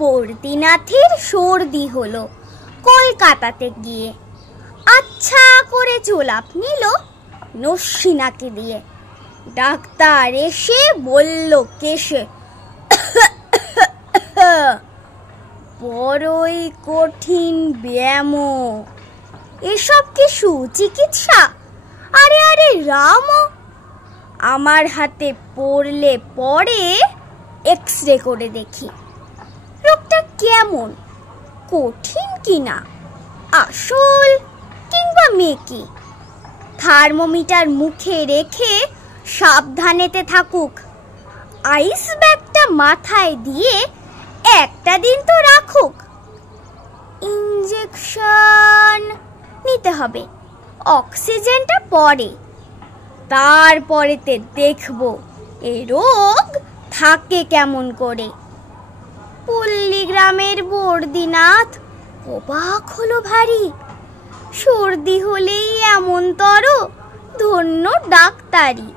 বর্দিনাথের সর্দি হলো কলকাতাতে গিয়ে। আচ্ছা করে জোলাপ নিল নস্যিনাকে দিয়ে। ডাক্তার এসে বলল কেশে, বড়ই কঠিন ব্যায়াম, এসব কি সুচিকিৎসা? আরে আরে রাম, আমার হাতে পড়লে পরে এক্সরে করে দেখি রোগটা কেমন, কঠিন কিনা, আসল কিংবা মেকি। থার্মোমিটার মুখে রেখে সাবধানেতে থাকুক, আইস ব্যাগটা মাথায় দিয়ে একটা দিন তো রাখুক। ইনজেকশন নিতে হবে, অক্সিজেনটা পরে, তারপরেতে দেখব এই রোগ থাকে কেমন করে। পল্লীগ্রামের বর্দিনাথ অবাক হলো ভারী। সর্দি হলেই এমন তর ধন্য ডাক্তারি।